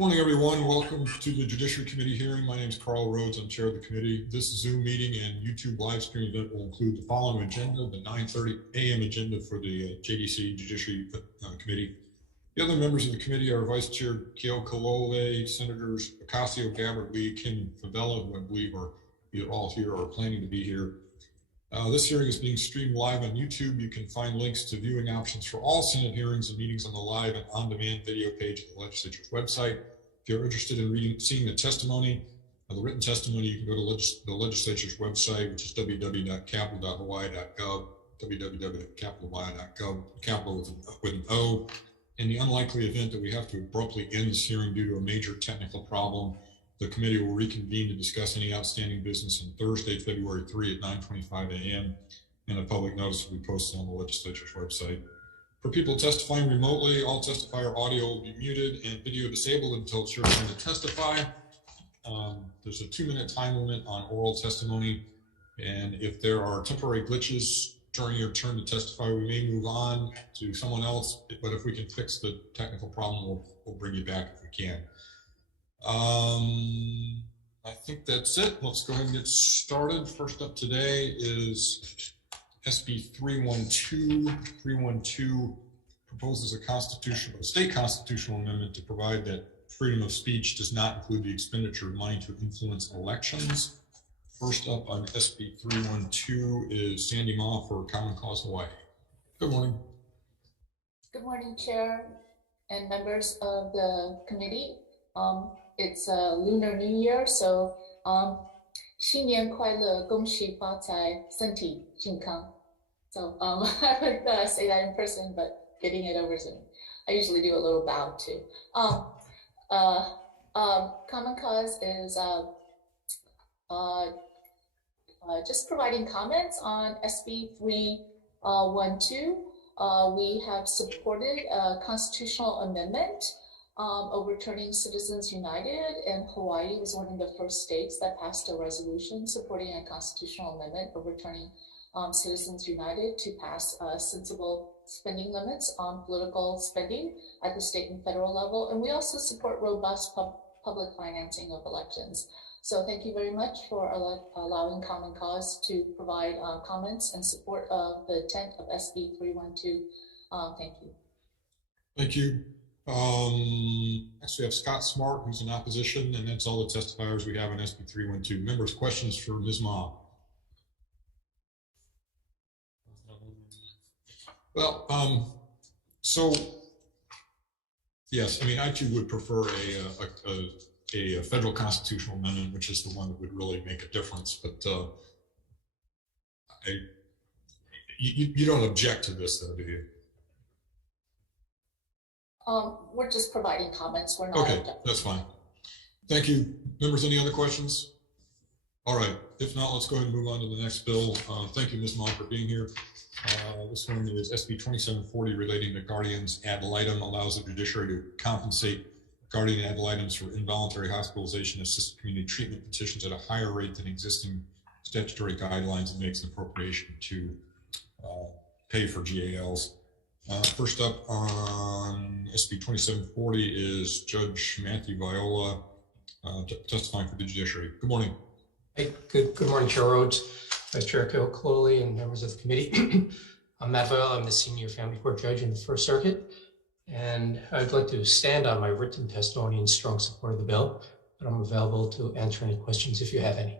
Morning, everyone. Welcome to the Judiciary Committee hearing. My name is Carl Rhodes. I'm chair of the committee. This Zoom meeting and YouTube live stream event will include the following agenda: the 9:30 a.m. agenda for the JDC Judiciary Committee. The other members of the committee are Vice Chair Keo Kalole, Senators Ocasio, Gabbard, Lee, Kim, Viola, who I believe are either all here or planning to be here. This hearing is being streamed live on YouTube. You can find links to viewing options for all Senate hearings and meetings on the live and on-demand video page of the legislature's website. If you're interested in seeing the testimony, the written testimony, you can go to the legislature's website, which is www.capitol.hawaii.gov, www.capitol.hawaii.gov, Capitol with an O. In the unlikely event that we have to abruptly end this hearing due to a major technical problem, the committee will reconvene to discuss any outstanding business on Thursday, February 3 at 9:25 a.m. and a public notice will be posted on the legislature's website. For people testifying remotely, all testifier audio will be muted and video disabled until it's your turn to testify. There's a 2-minute time limit on oral testimony, and if there are temporary glitches during your turn to testify, we may move on to someone else, but if we can fix the technical problem, we'll bring you back if we can. I think that's it. Let's go ahead and get started. First up today is SB 312. 312 proposes a state constitutional amendment to provide that freedom of speech does not include the expenditure of money to influence elections. First up on SB 312 is Sandy Ma for Common Cause Hawaii. Good morning. Good morning, Chair and members of the committee. It's a Lunar New Year, so 新年快乐，恭喜发财，身体健康. So I would say that in person, but getting it over Zoom. I usually do a little bow too. Common Cause is just providing comments on SB 312. We have supported a constitutional amendment overturning Citizens United, and Hawaii was one of the first states that passed a resolution supporting a constitutional amendment overturning Citizens United to pass sensible spending limits on political spending at the state and federal level. And we also support robust public financing of elections. So thank you very much for allowing Common Cause to provide comments and support of the intent of SB 312. Thank you. Thank you. Next we have Scott Smart, who's in opposition, and that's all the testifiers we have on SB 312. Members, questions for Ms. Ma? Well, so yes, I mean, I too would prefer a federal constitutional amendment, which is the one that would really make a difference. But you don't object to this, though, do you? We're just providing comments. We're not. Okay, that's fine. Thank you. Members, any other questions? All right. If not, let's go ahead and move on to the next bill. Thank you, Ms. Ma, for being here. This one is SB 2740 relating to guardians ad litem, allows the judiciary to compensate guardian ad litems for involuntary hospitalization, assisted community treatment petitions at a higher rate than existing statutory guidelines, and makes an appropriation to pay for GALs. First up on SB 2740 is Judge Matthew Viola testifying for the judiciary. Good morning. Hey, good morning, Chair Rhodes, Vice Chair Keo Kalole, and members of the committee. I'm Matt Viola. I'm the senior family court judge in the First Circuit, and I'd like to stand on my written testimony in strong support of the bill, but I'm available to answer any questions if you have any.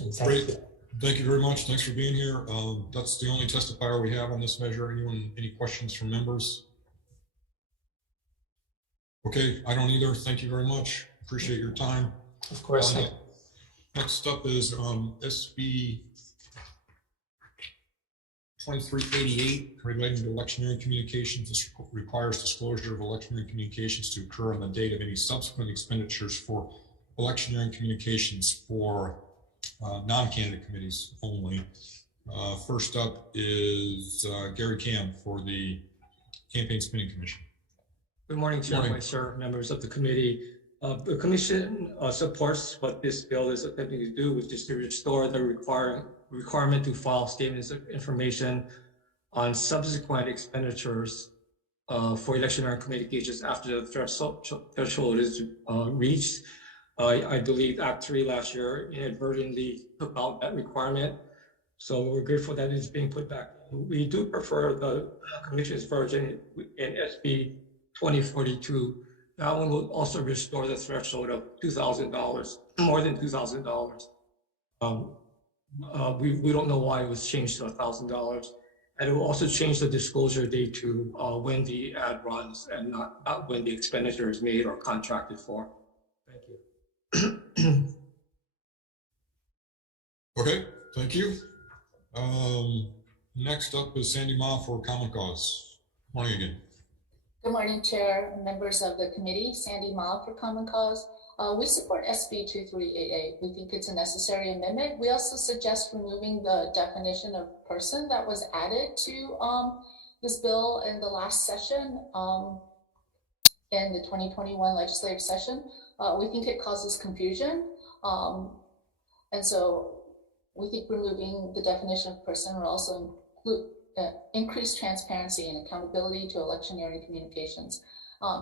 And thank you. Thank you very much. Thanks for being here. That's the only testifier we have on this measure. Anyone, any questions from members? Okay, I don't either. Thank you very much. Appreciate your time. Of course. Next up is SB 2388 relating to electionary communications. This requires disclosure of electionary communications to occur on the date of any subsequent expenditures for electionary communications for non-candidate committees only. First up is Gary Cam for the Campaign Spending Commission. Good morning, Chair, Vice Chair, members of the committee. The Commission supports what this bill is attempting to do, which is to restore the requirement to file statements of information on subsequent expenditures for electionary communications after the threshold is reached. I believe Act 3 last year inadvertently took out that requirement. So we're grateful that it's being put back. We do prefer the Commission's version in SB 2042. That one will also restore the threshold of $2,000, more than $2,000. We don't know why it was changed to $1,000. And it will also change the disclosure date to when the ad runs and not when the expenditure is made or contracted for. Thank you. Okay, thank you. Next up is Sandy Ma for Common Cause. Morning again. Good morning, Chair and members of the committee. Sandy Ma for Common Cause. We support SB 2388. We think it's a necessary amendment. We also suggest removing the definition of person that was added to this bill in the last session, in the 2021 legislative session. We think it causes confusion. And so we think removing the definition of person will also include increased transparency and accountability to electionary communications.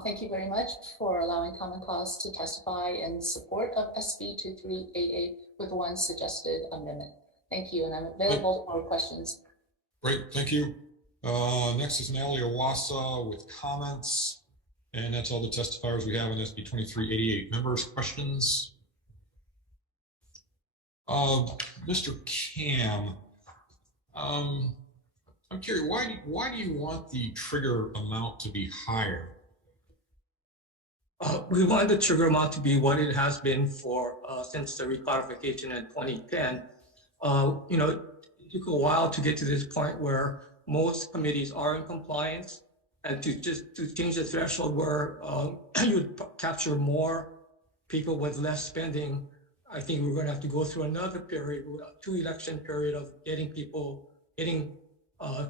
Thank you very much for allowing Common Cause to testify in support of SB 2388 with one suggested amendment. Thank you, and I'm available for questions. Great, thank you. Next is Natalie Owasa with comments, and that's all the testifiers we have on SB 2388. Members, questions? Mr. Cam, I'm curious, why do you want the trigger amount to be higher? We want the trigger amount to be what it has been for since the recodification in 2010. You know, it took a while to get to this point where most committees are in compliance, and to change the threshold where you would capture more people with less spending. I think we're going to have to go through another period, a 2-election period of getting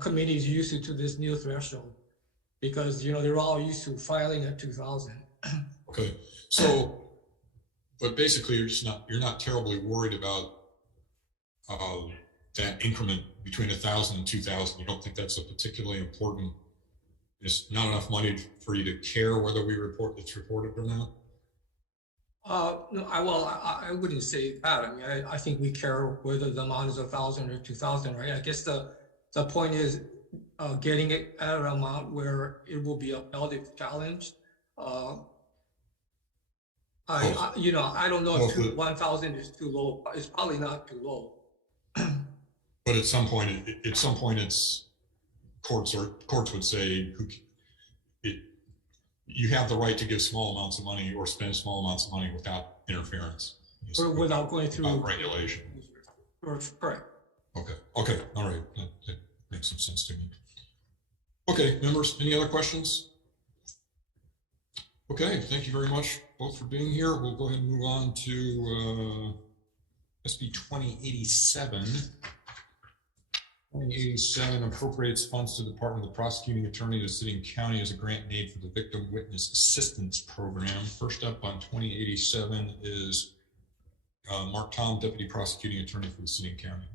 committees used to this new threshold, because you know they're all used to filing at 2,000. Okay, so, but basically you're not terribly worried about that increment between 1,000 and 2,000. You don't think that's a particularly important? It's not enough money for you to care whether it's reported or not? No, I wouldn't say that. I mean, I think we care whether the amount is 1,000 or 2,000, right? I guess the point is getting it at an amount where it will be upheld if challenged. You know, I don't know if 1,000 is too low. It's probably not too low. But at some point, it's courts would say you have the right to give small amounts of money or spend small amounts of money without interference. Or without going through regulation. Correct. Okay, all right. That makes some sense to me. Okay, members, any other questions? Okay, thank you very much both for being here. We'll go ahead and move on to SB 2087. 2087 appropriates funds to the Department of the Prosecuting Attorney of the City and County as a grant made for the Victim Witness Assistance Program. First up on 2087 is Mark Tom, Deputy Prosecuting Attorney for the City and County.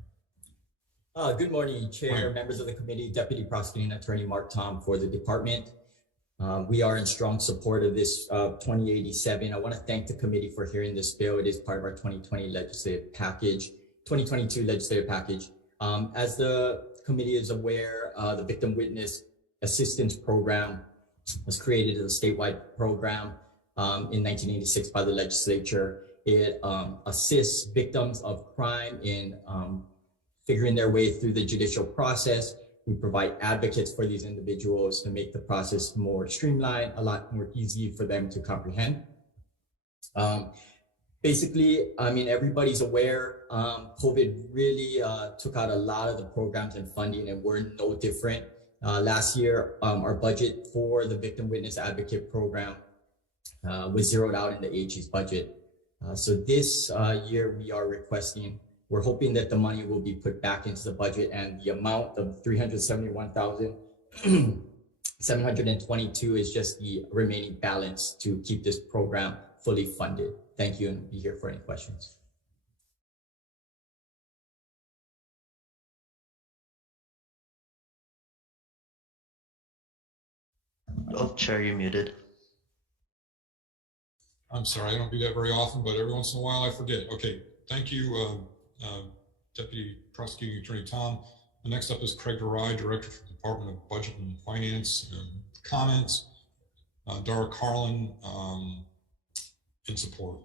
Good morning, Chair, members of the committee, Deputy Prosecuting Attorney Mark Tom for the department. We are in strong support of this 2087. I want to thank the committee for hearing this bill. It is part of our 2022 legislative package. As the committee is aware, the Victim Witness Assistance Program was created as a statewide program in 1986 by the legislature. It assists victims of crime in figuring their way through the judicial process. We provide advocates for these individuals to make the process more streamlined, a lot more easy for them to comprehend. Basically, I mean, everybody's aware, COVID really took out a lot of the programs and funding, and we're no different. Last year, our budget for the Victim Witness Advocate Program was zeroed out in the AG's budget. So this year we are requesting, we're hoping that the money will be put back into the budget, and the amount of $371,722 is just the remaining balance to keep this program fully funded. Thank you, and I'll be here for any questions. Oh, Chair, you're muted. I'm sorry, I don't do that very often, but every once in a while I forget. Okay, thank you, Deputy Prosecuting Attorney Tom. The next up is Craig Garai, Director for the Department of Budget and Finance. Comments. Dara Carlin in support.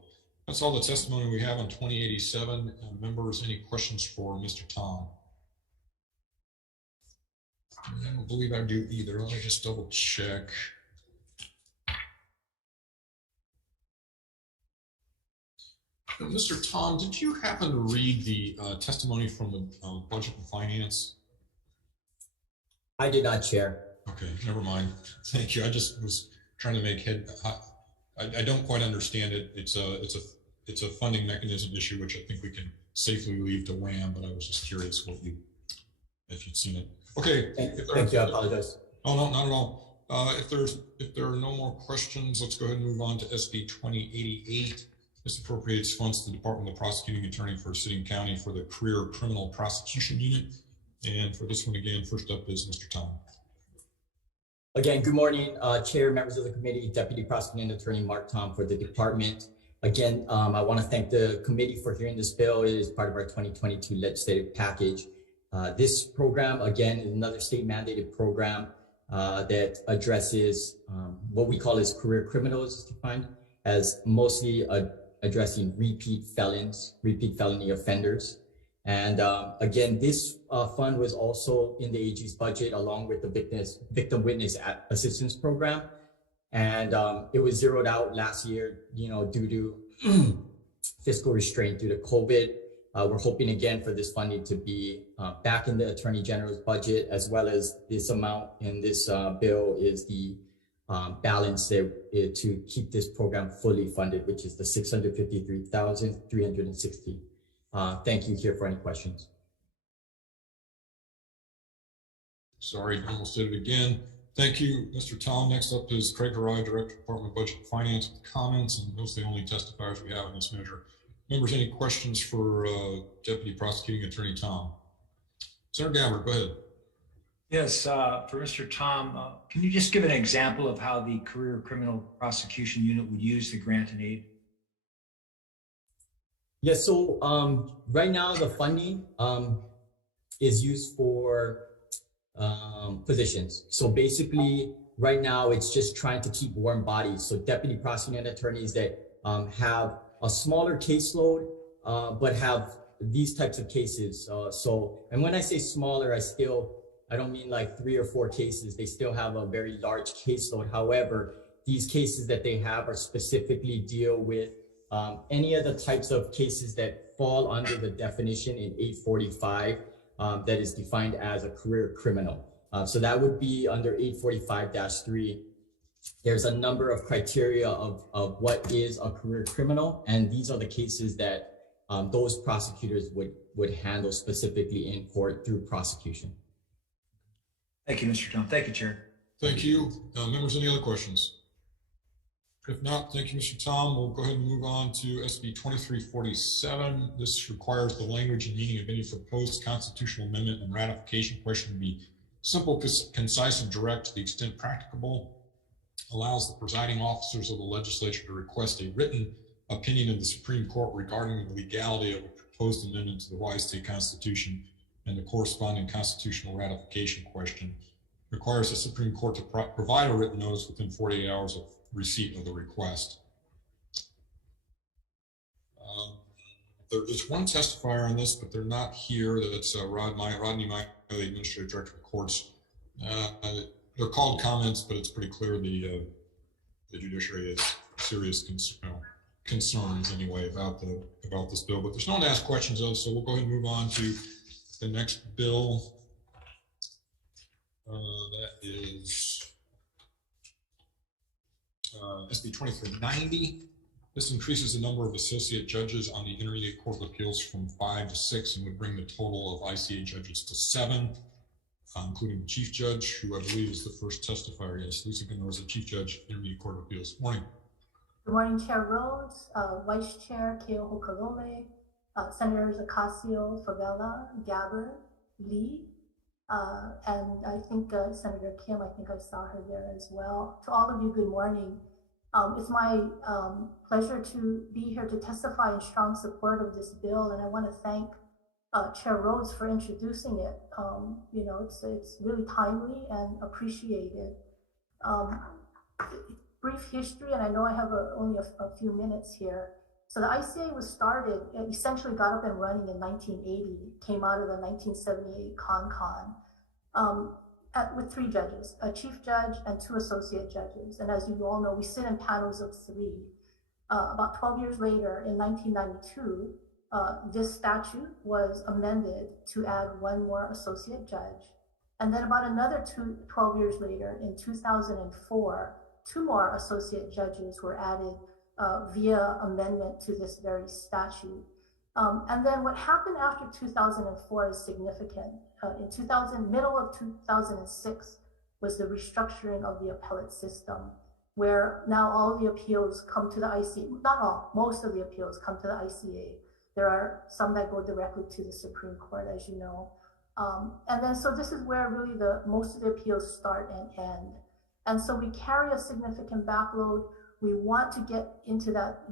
That's all the testimony we have on 2087. Members, any questions for Mr. Tom? I don't believe I do either. Let me just double check. Mr. Tom, did you happen to read the testimony from the Budget and Finance? I did not, Chair. Okay, never mind. Thank you. I just was trying to make head. I don't quite understand it. It's a funding mechanism issue, which I think we can safely leave to WHAM. But I was just curious if you'd seen it. Okay. Thank you. I apologize. Oh no, not at all. If there are no more questions, let's go ahead and move on to SB 2088. This appropriates funds to the Department of Prosecuting Attorney for City and County for the Career Criminal Prosecution Unit. And for this one again, first up is Mr. Tom. Again, good morning, Chair, members of the committee, Deputy Prosecuting Attorney Mark Tom for the department. Again, I want to thank the committee for hearing this bill. It is part of our 2022 legislative package. This program, again, is another state mandated program that addresses what we call as career criminals, defined as mostly addressing repeat felony offenders. And again, this fund was also in the AG's budget along with the Victim Witness Assistance Program. And it was zeroed out last year, due to fiscal restraint due to COVID. We're hoping again for this funding to be back in the Attorney General's budget, as well as this amount in this bill is the balance to keep this program fully funded, which is the $653,360. Thank you here for any questions. Sorry, almost did it again. Thank you, Mr. Tom. Next up is Craig Garai, Director, Department of Budget and Finance, with comments, and those are the only testifiers we have in this measure. Members, any questions for Deputy Prosecuting Attorney Tom? Senator Gabbard, go ahead. Yes, for Mr. Tom, can you just give an example of how the Career Criminal Prosecution Unit would use the grant and aid? Yes, so right now the funding is used for positions. So basically, right now it's just trying to keep warm bodies. So deputy prosecuting attorneys that have a smaller caseload, but have these types of cases. And when I say smaller, I don't mean like 3 or 4 cases. They still have a very large caseload. However, these cases that they have are specifically deal with any of the types of cases that fall under the definition in 845 that is defined as a career criminal. So that would be under 845-3. There's a number of criteria of what is a career criminal, and these are the cases that those prosecutors would handle specifically in court through prosecution. Thank you, Mr. Tom. Thank you, Chair. Thank you. Members, any other questions? If not, thank you, Mr. Tom. We'll go ahead and move on to SB 2347. This requires the language and meaning of any proposed constitutional amendment and ratification question to be simple, concise, and direct to the extent practicable. Allows the presiding officers of the legislature to request a written opinion of the Supreme Court regarding the legality of a proposed amendment to the Hawaii State Constitution and the corresponding constitutional ratification question. Requires the Supreme Court to provide a written notice within 48 hours of receipt of the request. There is one testifier on this, but they're not here. That's Rodney Meyer, the Administrative Director of Courts. They're called comments, but it's pretty clear the judiciary has serious concerns anyway about this bill. But there's no one to ask questions of, so we'll go ahead and move on to the next bill. That is SB 2390. This increases the number of associate judges on the Intermediate Court of Appeals from 5 to 6 and would bring the total of ICA judges to 7, including the Chief Judge, who I believe is the first testifier. Yes, Lisa Gunnar is the Chief Judge, Intermediate Court of Appeals. Morning. Good morning, Chair Rhodes, Vice Chair Keoho Kalome, Senators Ocasio, Viola, Gabbard, Lee, And I think Senator Kim, I think I saw her there as well. To all of you, good morning. It's my pleasure to be here to testify in strong support of this bill, and I want to thank Chair Rhodes for introducing it. You know, it's really timely and appreciated. Brief history, and I know I have only a few minutes here. So the ICA was started, it essentially got up and running in 1980, came out of the 1978 CON-CON, with 3 judges, a chief judge and 2 associate judges. And as you all know, we sit in panels of 3. About 12 years later, in 1992, this statute was amended to add 1 more associate judge. And then about another 12 years later, in 2004, 2 more associate judges were added via amendment to this very statute. And then what happened after 2004 is significant. In middle of 2006 was the restructuring of the appellate system, where now all the appeals come to the ICA, not all, most of the appeals come to the ICA. There are some that go directly to the Supreme Court, as you know. And then, so this is where really most of the appeals start and end. And so we carry a significant backload. We want to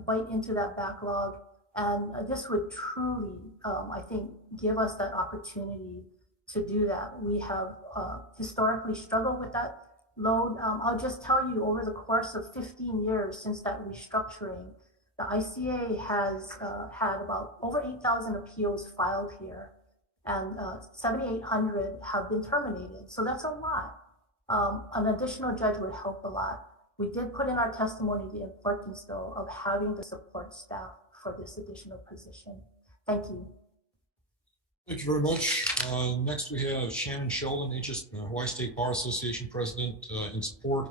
bite into that backlog. And this would truly, I think, give us that opportunity to do that. We have historically struggled with that load. I'll just tell you, over the course of 15 years since that restructuring, the ICA has had about over 8,000 appeals filed here, and 7,800 have been terminated. So that's a lot. An additional judge would help a lot. We did put in our testimony the importance, though, of having the support staff for this additional position. Thank you. Thank you very much. Next, we have Shannon Sheldon, Hawaii State Bar Association President, in support.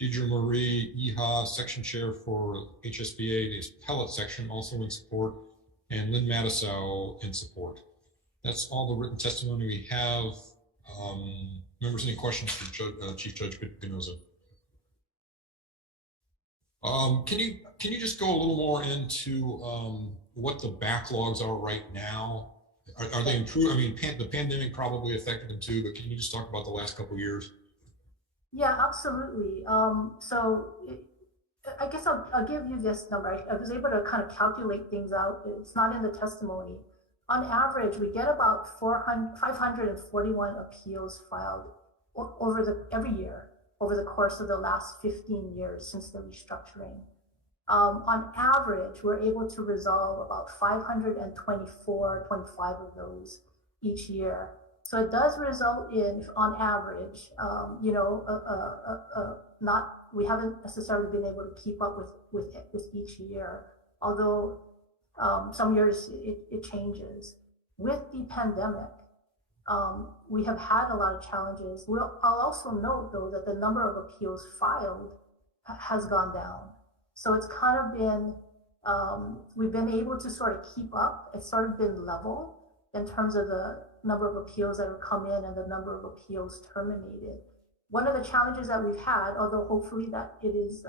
Deidre Marie Iha, Section Chair for HSBA, the appellate section, also in support. And Lynn Matisow in support. That's all the written testimony we have. Members, any questions for Chief Judge Ginoza? Can you just go a little more into what the backlogs are right now? Are they improved? I mean, the pandemic probably affected them too, but can you just talk about the last couple of years? Yeah, absolutely. I guess I'll give you this number. I was able to kind of calculate things out. It's not in the testimony. On average, we get about 541 appeals filed every year over the course of the last 15 years since the restructuring. On average, we're able to resolve about 524, 25 of those each year. So it does result in, on average, we haven't necessarily been able to keep up with each year, although some years it changes. With the pandemic, we have had a lot of challenges. I'll also note, though, that the number of appeals filed has gone down. So it's kind of been, we've been able to sort of keep up. It's sort of been level in terms of the number of appeals that have come in and the number of appeals terminated. One of the challenges that we've had, although hopefully that it is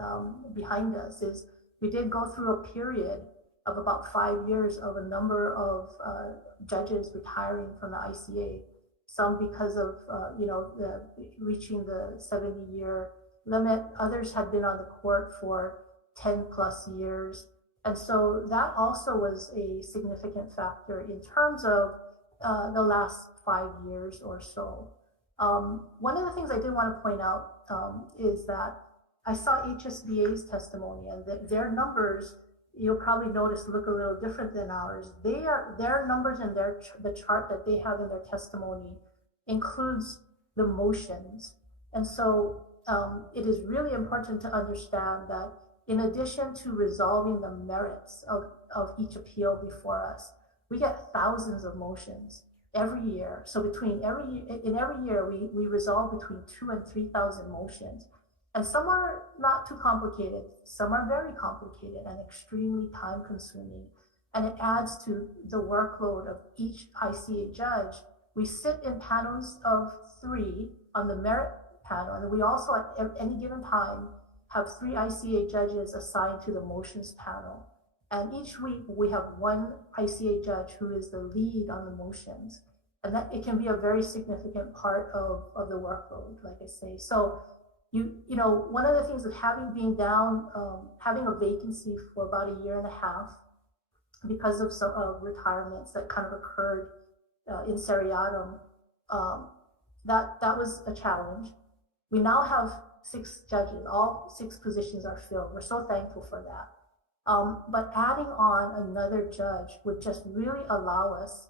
behind us, is we did go through a period of about 5 years of a number of judges retiring from the ICA, some because of reaching the 70-year limit. Others had been on the court for 10 plus years. And so that also was a significant factor in terms of the last 5 years or so. One of the things I did want to point out is that I saw HSBA's testimony, and that their numbers, you'll probably notice, look a little different than ours. Their numbers and the chart that they have in their testimony includes the motions. And so it is really important to understand that in addition to resolving the merits of each appeal before us, we get thousands of motions every year. So in every year, we resolve between 2,000 and 3,000 motions. And some are not too complicated. Some are very complicated and extremely time consuming. And it adds to the workload of each ICA judge. We sit in panels of 3 on the merit panel. And we also at any given time have 3 ICA judges assigned to the motions panel. And each week we have 1 ICA judge who is the lead on the motions. And that it can be a very significant part of the workload, like I say. So you know, one of the things of being down, having a vacancy for about a year and a half because of some retirements that kind of occurred in seriatim, that was a challenge. We now have 6 judges, all 6 positions are filled. We're so thankful for that. But adding on another judge would just really allow us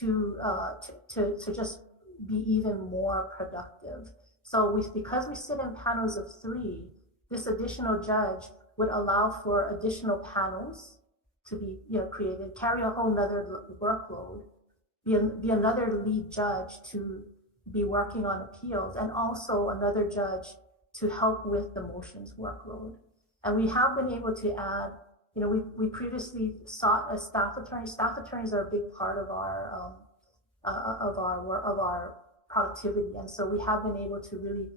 to just be even more productive. So because we sit in panels of 3, this additional judge would allow for additional panels to be created, carry a whole nother workload, be another lead judge to be working on appeals, and also another judge to help with the motions workload. And we have been able to add, we previously sought a staff attorney. Staff attorneys are a big part of our productivity, and so we have been able to really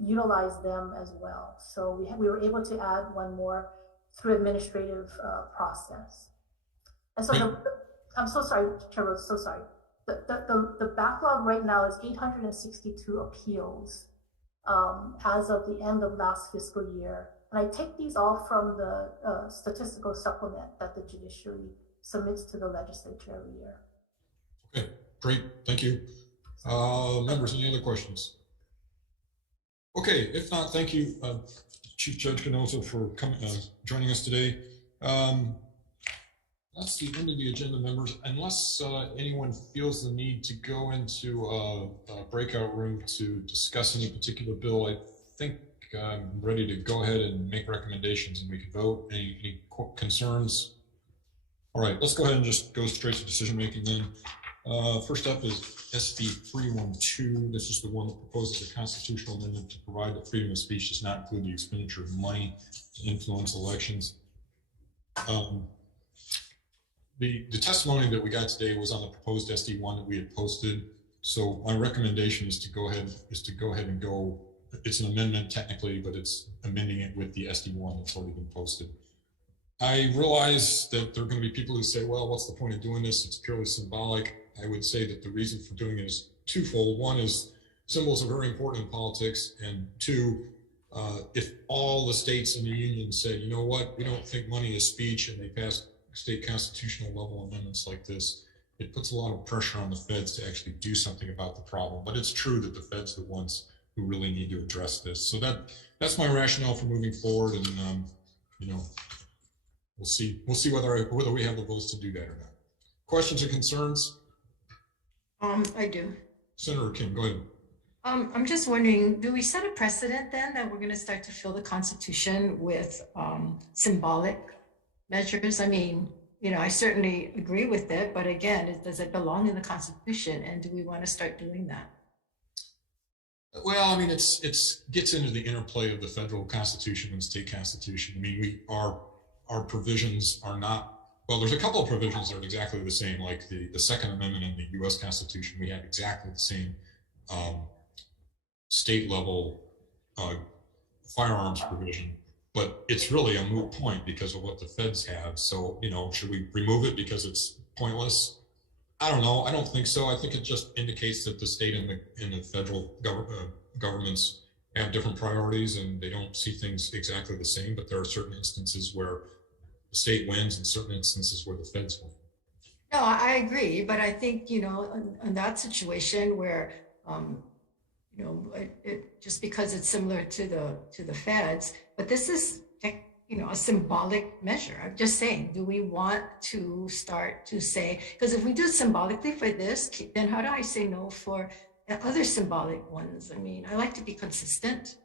utilize them as well. So we were able to add one more through administrative process. And so I'm so sorry, Chair Rhodes, so sorry. The backlog right now is 862 appeals as of the end of last fiscal year. And I take these all from the statistical supplement that the judiciary submits to the legislature every year. Okay, great, thank you. Members, any other questions? Okay, if not, thank you, Chief Judge Canosa, for joining us today. That's the end of the agenda, members. Unless anyone feels the need to go into a breakout room to discuss any particular bill, I think I'm ready to go ahead and make recommendations and we can vote. Any concerns? All right, let's go ahead and just go straight to decision making then. First up is SB 312. This is the one that proposes a constitutional amendment to provide that freedom of speech does not include the expenditure of money to influence elections. The testimony that we got today was on the proposed SD1 that we had posted. So my recommendation is to go ahead and go. It's an amendment technically, but it's amending it with the SD1 that's already been posted. I realize that there are going to be people who say, well, what's the point of doing this? It's purely symbolic. I would say that the reason for doing it is twofold. One is symbols are very important in politics. And 2, if all the states in the union said, you know what, we don't think money is speech, and they passed state constitutional level amendments like this, it puts a lot of pressure on the feds to actually do something about the problem. But it's true that the feds are the ones who really need to address this. So that's my rationale for moving forward. And we'll see whether we have the votes to do that or not. Questions or concerns? I do. Senator Kim, go ahead. I'm just wondering, do we set a precedent then that we're going to start to fill the Constitution with symbolic measures? I mean, I certainly agree with it, but again, does it belong in the Constitution, and do we want to start doing that? Well, I mean, it's gets into the interplay of the federal Constitution and state Constitution. I mean, our provisions are not. Well, there's a couple of provisions that are exactly the same, like the Second Amendment in the U.S. Constitution. We have exactly the same state level firearms provision, but it's really a moot point because of what the feds have. So, should we remove it because it's pointless? I don't know. I don't think so. I think it just indicates that the state and the federal governments have different priorities and they don't see things exactly the same, but there are certain instances where the state wins and certain instances where the feds win. No, I agree, but I think, in that situation where, it just because it's similar to the feds, but this is, a symbolic measure. I'm just saying, do we want to start to say, because if we do it symbolically for this, then how do I say no for other symbolic ones? I mean, I like to be consistent.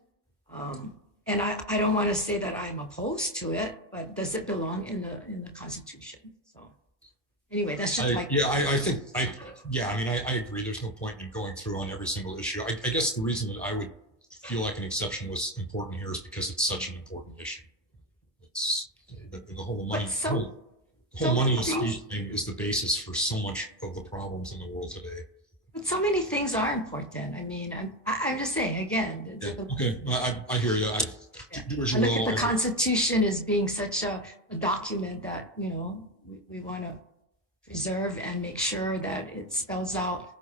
And I don't want to say that I'm opposed to it, but does it belong in the Constitution? So anyway, that's just my... I agree. There's no point in going through on every single issue. I guess the reason that I would feel like an exception was important here is because it's such an important issue. It's the whole money, money and speech thing is the basis for so much of the problems in the world today. But so many things are important. I mean, I'm just saying again. Yeah. Okay, I hear you. I look at the Constitution as being such a document that we want to preserve and make sure that it spells out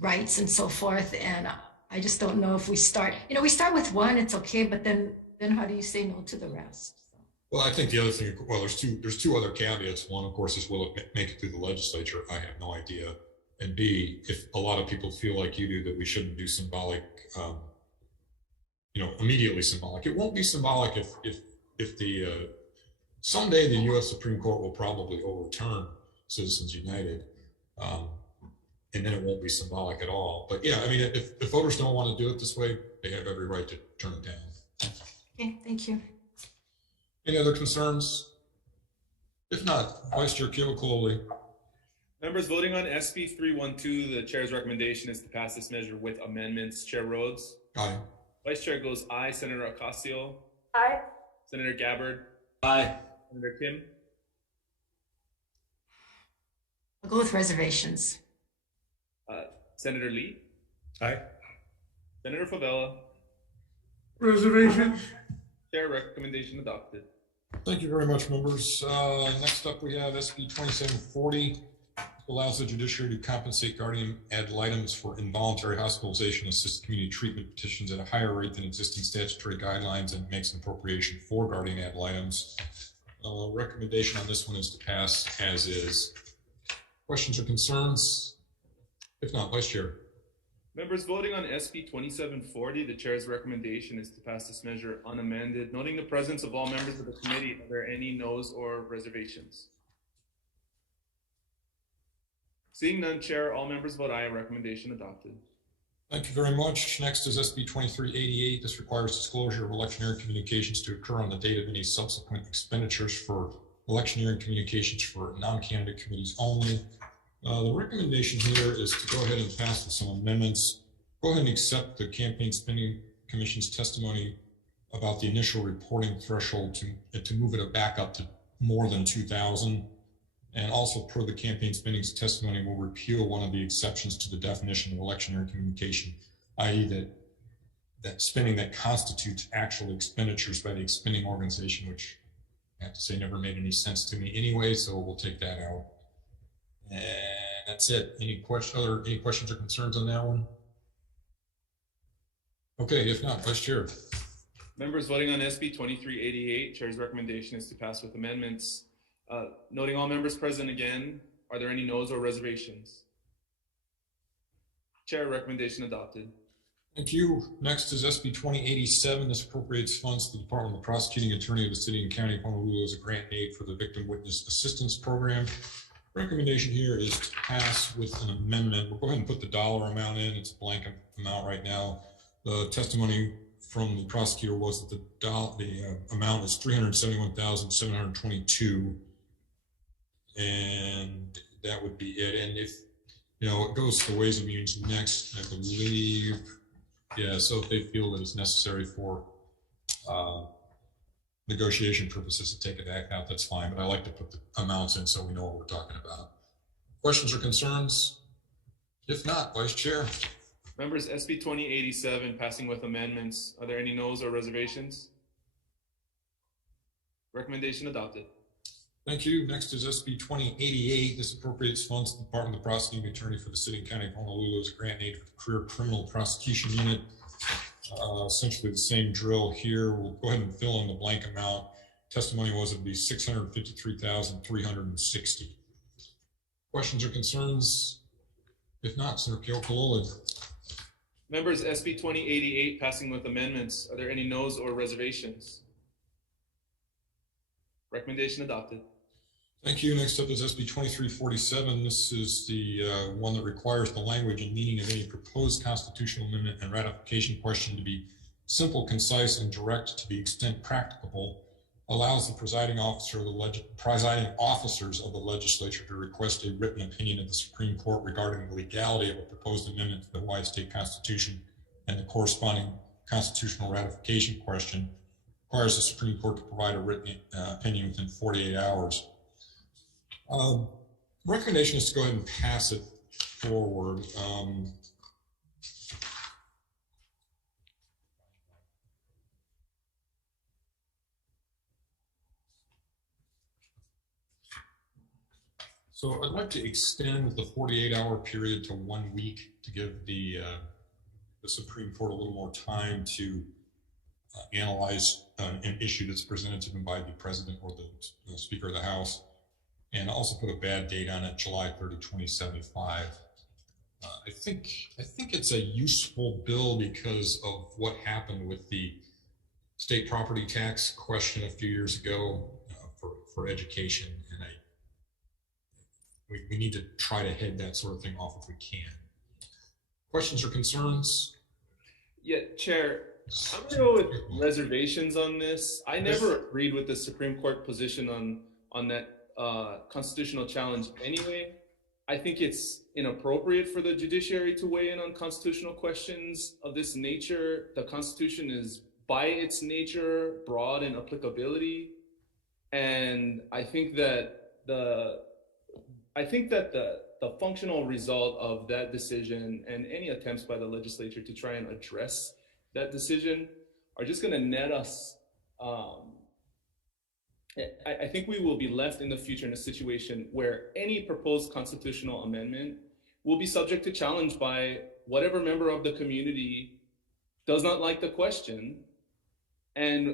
rights and so forth. And I just don't know if we start, we start with one, it's okay, but then how do you say no to the rest? Well, I think the other thing, well, there's two other caveats. One, of course, is will it make it through the legislature? I have no idea. And B, if a lot of people feel like you do that we shouldn't do symbolic, immediately symbolic. It won't be symbolic if the someday the U.S. Supreme Court will probably overturn Citizens United, and then it won't be symbolic at all. But yeah, I mean, if voters don't want to do it this way, they have every right to turn it down. Okay, thank you. Any other concerns? If not, Vice Chair Keokolole. Members voting on SB 312, the chair's recommendation is to pass this measure with amendments. Chair Rhodes? Aye. Vice Chair goes aye. Senator Ocasio? Aye. Senator Gabbard? Aye. Senator Kim? I'll go with reservations. Senator Lee? Aye. Senator Favela? Reservations. Chair, recommendation adopted. Thank you very much, members. Next up, we have SB 2740, allows the judiciary to compensate guardian ad litem's for involuntary hospitalization assisted community treatment petitions at a higher rate than existing statutory guidelines, and makes an appropriation for guardian ad litem's. Recommendation on this one is to pass as is. Questions or concerns? If not, Vice Chair. Members voting on SB 2740, the chair's recommendation is to pass this measure unamended. Noting the presence of all members of the committee, are there any noes or reservations? Seeing none, Chair, all members vote aye. Recommendation adopted. Thank you very much. Next is SB 2388. This requires disclosure of electioneering communications to occur on the date of any subsequent expenditures for electioneering communications for non-candidate committees only. The recommendation here is to go ahead and pass with some amendments. Go ahead and accept the Campaign Spending Commission's testimony about the initial reporting threshold to move it back up to more than 2,000. And also, per the campaign spending's testimony, will repeal one of the exceptions to the definition of electioneering communication, i.e. that spending that constitutes actual expenditures by the expending organization, which I have to say never made any sense to me anyway, so we'll take that out. And that's it. Any questions or concerns on that one? Okay, if not, Vice Chair. Members voting on SB 2388, Chair's recommendation is to pass with amendments. Noting all members present again, are there any noes or reservations? Chair, recommendation adopted. Thank you. Next is SB 2087. This appropriates funds to the Department of Prosecuting Attorney of the City and County of Honolulu as a grant aid for the Victim Witness Assistance Program. Recommendation here is to pass with an amendment. We'll go ahead and put the dollar amount in. It's a blank amount right now. The testimony from the prosecutor was that the amount is $371,722, and that would be it. And if it goes to Ways and Means next, I believe. Yeah, so if they feel that it's necessary for negotiation purposes to take it back out, that's fine. But I like to put the amounts in so we know what we're talking about. Questions or concerns? If not, Vice Chair. Members, SB 2087 passing with amendments. Are there any noes or reservations? Recommendation adopted. Thank you. Next is SB 2088. This appropriates funds to the Department of Prosecuting Attorney for the City and County of Honolulu as a grant aid for the Career Criminal Prosecution Unit. Essentially the same drill here. We'll go ahead and fill in the blank amount. Testimony was it would be $653,360. Questions or concerns? If not, Senator Keokolole. Members, SB 2088 passing with amendments. Are there any noes or reservations? Recommendation adopted. Thank you. Next up is SB 2347. This is the one that requires the language and meaning of any proposed constitutional amendment and ratification question to be simple, concise, and direct to the extent practicable. Allows the presiding officers of the legislature to request a written opinion of the Supreme Court regarding the legality of a proposed amendment to the Hawaii State Constitution and the corresponding constitutional ratification question. Requires the Supreme Court to provide a written opinion within 48 hours. Recommendation is to go ahead and pass it forward. So I'd like to extend the 48-hour period to 1 week to give the Supreme Court a little more time to analyze an issue that's presented to them by the President or the Speaker of the House, and also put a bad date on it, July 30, 2075. I think it's a useful bill because of what happened with the state property tax question a few years ago for education, and we need to try to head that sort of thing off if we can. Questions or concerns? Yeah, Chair, I'm gonna go with reservations on this. I never agreed with the Supreme Court position on that constitutional challenge anyway. I think it's inappropriate for the judiciary to weigh in on constitutional questions of this nature. The Constitution is by its nature broad in applicability, and I think that the functional result of that decision and any attempts by the legislature to try and address that decision are just going to net us. I think we will be left in the future in a situation where any proposed constitutional amendment will be subject to challenge by whatever member of the community does not like the question. And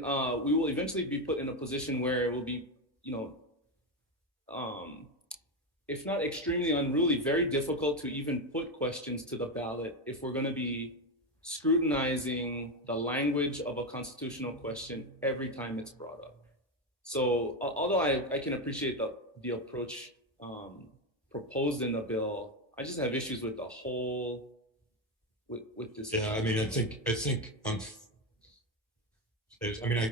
we will eventually be put in a position where it will be, if not extremely unruly, very difficult to even put questions to the ballot if we're going to be scrutinizing the language of a constitutional question every time it's brought up. So although I can appreciate the approach proposed in the bill, I just have issues with the whole with this. Yeah, I mean,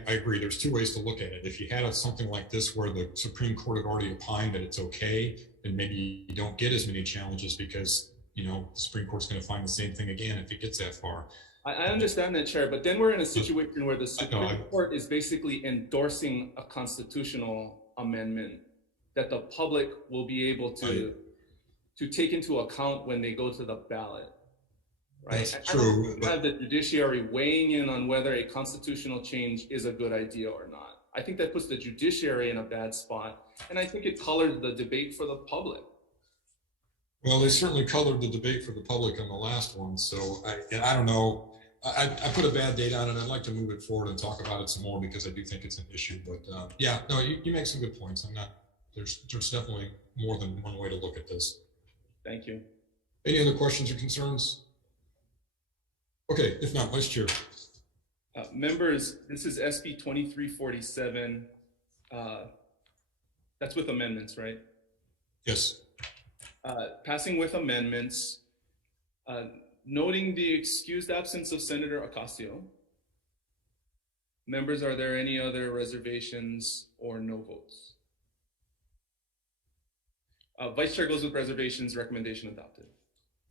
I agree. There's two ways to look at it. If you had something like this where the Supreme Court had already opined that it's okay, then maybe you don't get as many challenges because, the Supreme Court's going to find the same thing again if it gets that far. I understand that, Chair, but then we're in a situation where the Supreme Court is basically endorsing a constitutional amendment that the public will be able to take into account when they go to the ballot. Right? That's true. Have the judiciary weighing in on whether a constitutional change is a good idea or not. I think that puts the judiciary in a bad spot, and I think it colored the debate for the public. Well, they certainly colored the debate for the public on the last one, so I don't know. I put a bad date on it. I'd like to move it forward and talk about it some more because I do think it's an issue. But yeah, no, you make some good points. There's definitely more than one way to look at this. Thank you. Any other questions or concerns? Okay, if not, Vice Chair. Members, this is SB 2347. That's with amendments, right? Yes. Passing with amendments, noting the excused absence of Senator Ocasio. Members, are there any other reservations or no votes? Vice Chair goes with reservations, recommendation adopted.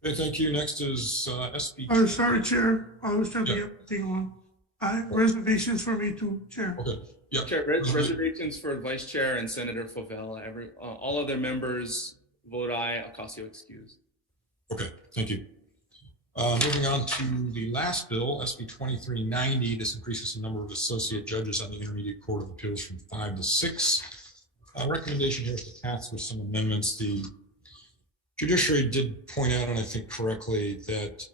Okay, thank you. Next is SB. Oh, sorry, Chair. I was trying to get the thing on. Reservations for me too, Chair. Okay. Yeah. Chair, reservations for Vice Chair and Senator Favela. All other members vote aye. Ocasio excused. Okay, thank you. Moving on to the last bill, SB 2390. This increases the number of associate judges on the Intermediate Court of Appeals from 5 to 6. Recommendation here is to pass with some amendments. The Judiciary did point out, and I think correctly, that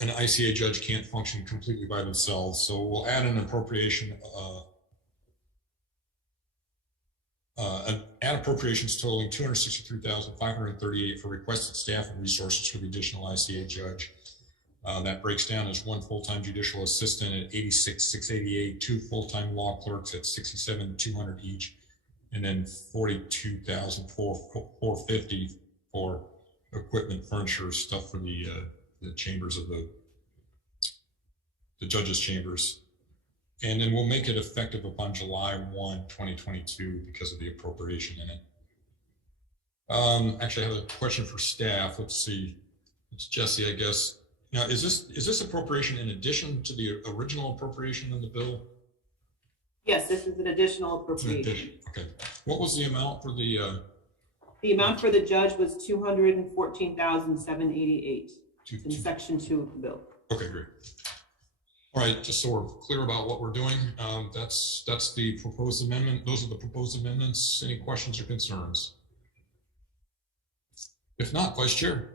an ICA judge can't function completely by themselves. So we'll add an appropriation, add appropriations totaling $263,538 for requested staff and resources for the additional ICA judge. That breaks down as 1 full-time judicial assistant at $86,688, 2 full-time law clerks at $67,200 each, and then $42,450 for equipment, furniture, stuff for the chambers of the judges' chambers. And then we'll make it effective upon July 1, 2022 because of the appropriation in it. Actually, I have a question for staff. Let's see. It's Jesse, I guess. Now, is this appropriation in addition to the original appropriation in the bill? Yes, this is an additional appropriation. Okay. What was the amount for the? The amount for the judge was $214,788 in section 2 of the bill. Okay, great. All right, just so we're clear about what we're doing, that's the proposed amendment. Those are the proposed amendments. Any questions or concerns? If not, Vice Chair.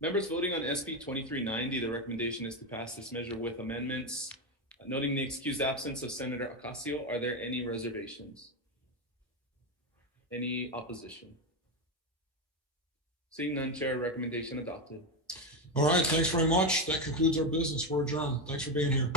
Members voting on SB 2390, the recommendation is to pass this measure with amendments. Noting the excused absence of Senator Ocasio, are there any reservations? Any opposition? Seeing none, Chair, recommendation adopted. All right, thanks very much. That concludes our business. We're adjourned. Thanks for being here.